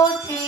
போற்றி.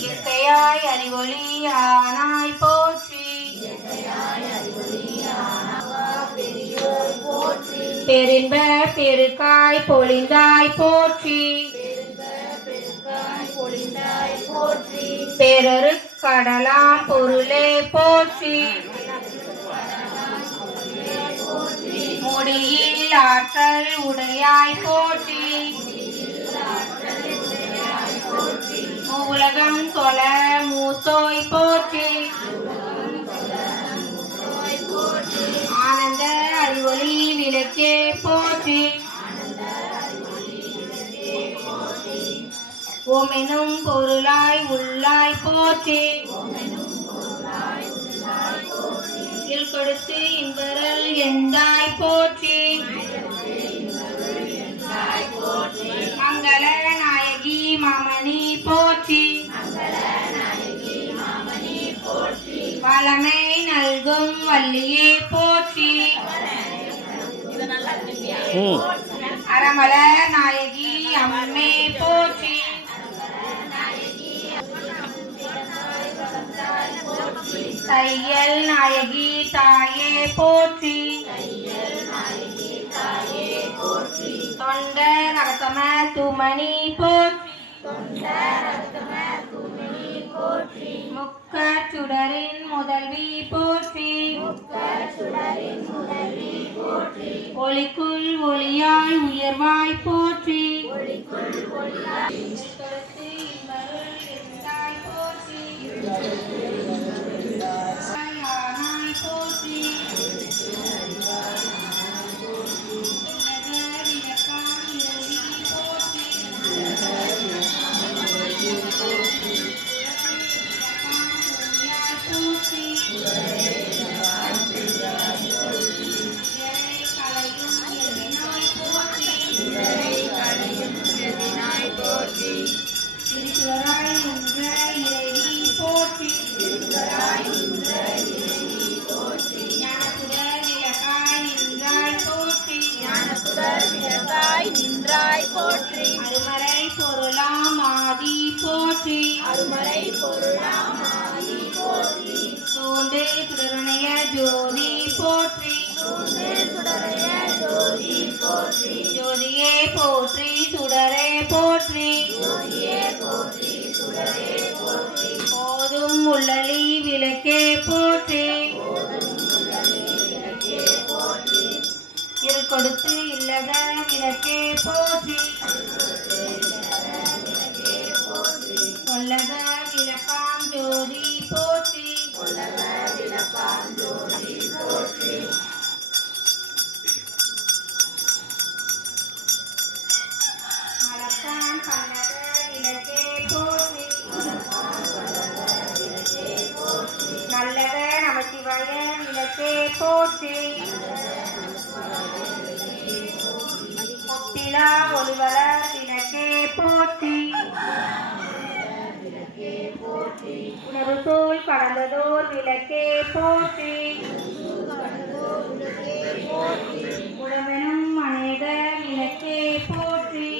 இயற்கையாய் அறிவொளி ஆனாய் போற்றி. பெரும்ப பெருக்காய் பொழிந்தாய் போற்றி. பெரரு கடலாம் பொருளே போற்றி. முடியில் ஆற்றல் உடையாய் போற்றி. உலகம் தொல மூத்தோய் போற்றி. ஆனந்த அறிவொளி விளக்கே போற்றி. ஓமெனும் பொருளாய் உள்ளாய் போற்றி. கொடுத்து இன்பரல் எந்தாய் போற்றி? மங்கள நாயகி மாமணி போற்றி. வளமை நல்கும் வள்ளியே போற்றி. ம். அரமல நாயகி அம்மே போற்றி தையல் நாயகி தாயே போற்றி. தொண்டர் ரகத்தம துமணி போற்றி. முக்க சுடரின் முதல்வி போற்றி. ஒளிக்குள் ஒளியாய் உயர்வாய் போற்றி. கருத்து ஆதி போற்றி. அருமறை பொருளாம் ஆதி போற்றி. சூண்டு சுடருணைய ஜோதி போற்றி. சூழ்ந்து சுடரைய ஜோதி போற்றி. ஜோதியே போற்றி சுடரே போற்றி. ஜோதியே போற்றி சுடரே போற்றி. போதும் உள்ளளி விளக்கே போற்றி. கொடுத்து இல்லத விளக்கே போற்றி. சொல்லக விளக்காம் ஜோதி போற்றி மலக்காம் பல்லக விளக்கே போற்றி நல்லத நமசிவாய விளக்கே போற்றி முத்திலா ஒளிவள விளக்கே போற்றி. போற்றி. உணவு தோல் கடந்ததோர் விளக்கே போற்றி. உடமெனும் மனித விளக்கே போற்றி.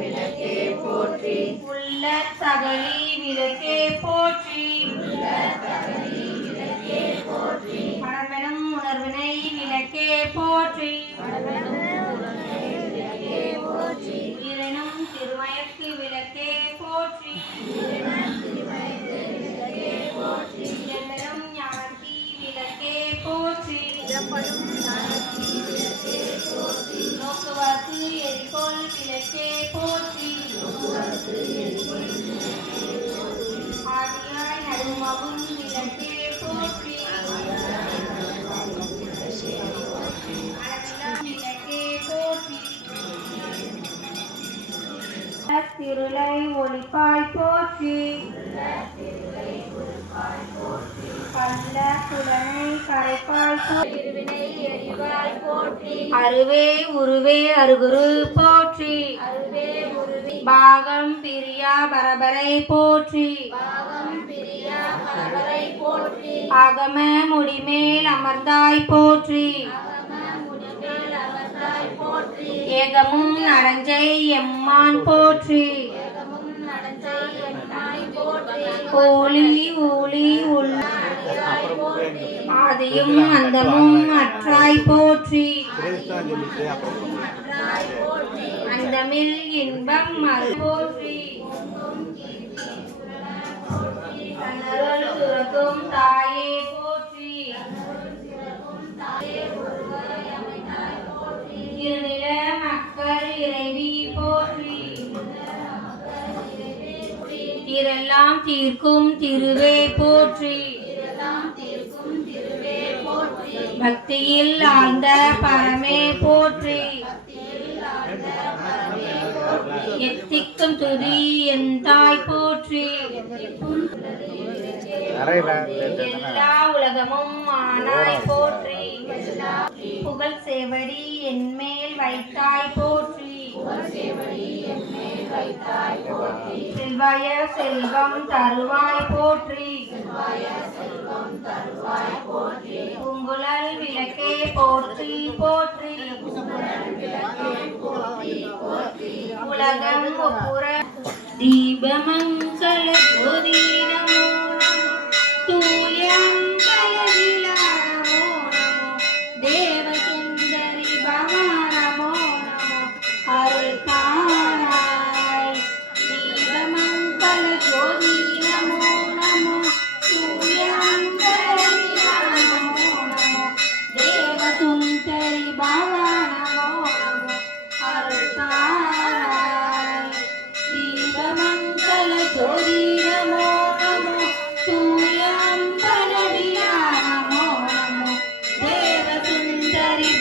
விளக்கே போற்றி உள்ள சகலி விளக்கே போற்றி. உள்ள மனமெனும் திருளை ஒளிப்பாய் போற்றி. குலனை கரைப்பாய் அருவே உருவே அருகுரு போற்றி. பாகம் பிரியா பரபரை போற்றி. அகம முடிமேல் அமர்ந்தாய் போற்றி. ஏகமும் நடஞ்சை எம்மான் போற்றி. ஏகமும் நடஞ்சை கோழி ஊழி உள்ள ஆதியும் அந்தமும் அற்றாய் போற்றி. அந்தமில் இன்பம் அருள் போற்றி. எல்லாம் தீர்க்கும் திருவே போற்றி. பக்தியில் ஆழ்ந்த பரமே போற்றி. எத்திக்கும் துதி என் தாய் போற்றி. எல்லா உலகமும் ஆனாய் போற்றி. புகழ் சேவடி என் மேல் வைத்தாய் போற்றி செல்வாய செல்வம் தருவாய் போற்றி. பூங்குழல் விளக்கே போற்றி போற்றி. உலகம் ஒப்புற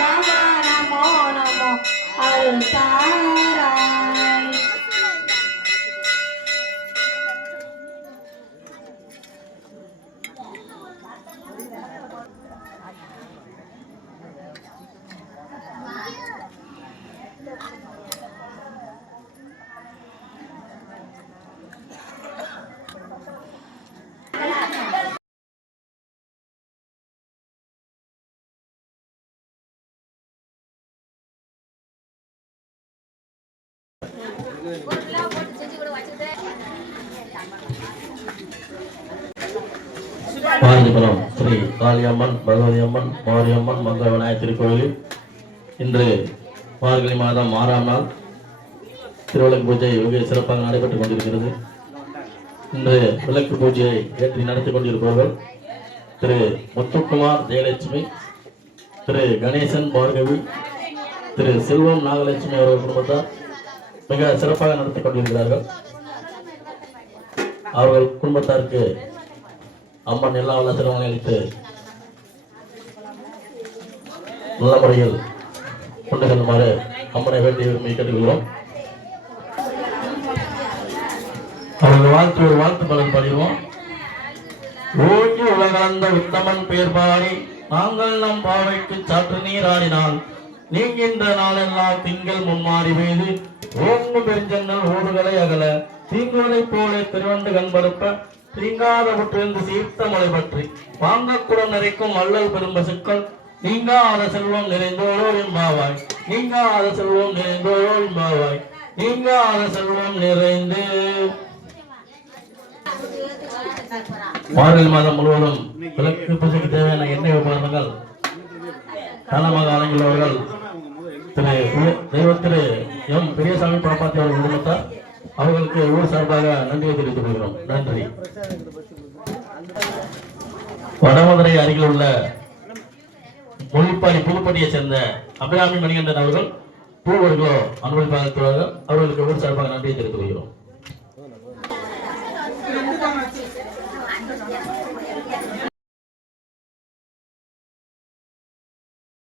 நமோ நமோ அருள் தாராய் பாரதிபுரம் ஸ்ரீ காளியம்மன் பகவதி அம்மன் மாரியம்மன் மங்கள விநாயகர் திருக்கோயிலில் இன்று மார்கழி மாதம் ஆறாம் நாள் திருவிளக்கு பூஜை வெகு சிறப்பாக நடைபெற்றுக் கொண்டிருக்கிறது. இன்று விளக்கு பூஜையை ஏற்றி நடத்தி கொண்டிருப்பவர்கள் திரு முத்துக்குமார் ஜெயலட்சுமி திரு கணேசன் பார்கவி திரு செல்வம் நாகலட்சுமி அவர்கள் குடும்பத்தார் மிக சிறப்பாக நடத்தி கொண்டிருக்கிறார்கள். அவர்கள் குடும்பத்தாருக்கு அம்மன் எல்லா உள்ள சிரமங்களை அளித்து நல்ல முறையில் கொண்டு செல்லுமாறு அம்மனை வேண்டிய விரும்பி கேட்டுக்கொள்கிறோம். அவர்கள் வாழ்த்து ஒரு வாழ்த்து பலன் பதிவோம் ஓங்கி உலகளந்த உத்தமன் பெயர் பாடி நாங்கள் நம் பாவைக்கு சாற்று நீராடினால் நீங்கின்ற நாளெல்லாம் திங்கள் முன்மாறி பெய்து ஓங்கு பெருஞ்சன்னல் ஓடுகளை அகல தீங்குவதைப் போல திருவண்டு கண்பருப்ப தீங்காத முற்றிருந்து தீர்த்த மலை பற்றி. வாங்கக்குடம் நிறைக்கும் அல்லல் பெரும்ப சிக்கல். நீங்காத செல்வம் நிறைந்தோரோ என்பாவாய். நீங்காத செல்வம் நிறைந்தோரோ என்பாவாய். நீங்காத செல்வம் நிறைந்து. மார்கழி மாதம் முழுவதும் விளக்கு பூஜைக்கு தேவையான எண்ணெய் உபகரணங்கள் காலமாக வழங்கியுள்ளவர்கள் திரு தெய்வ திரு எம். பெரியசாமி பாப்பாத்தி அவர்கள் குடும்பத்தார். அவர்களுக்கு ஊர் சார்பாக நன்றியை தெரிவித்துக் கொள்கிறோம். நன்றி. வடமதுரை அருகில் உள்ள மொழிப்பாடி புதுப்பட்டியை சேர்ந்த அபிராமி மணிகண்டன் அவர்கள் பூ ஒரு கிலோ அனுமதி அவர்களுக்கு ஊர் சார்பாக நன்றியை தெரிவித்துக் கொள்கிறோம்.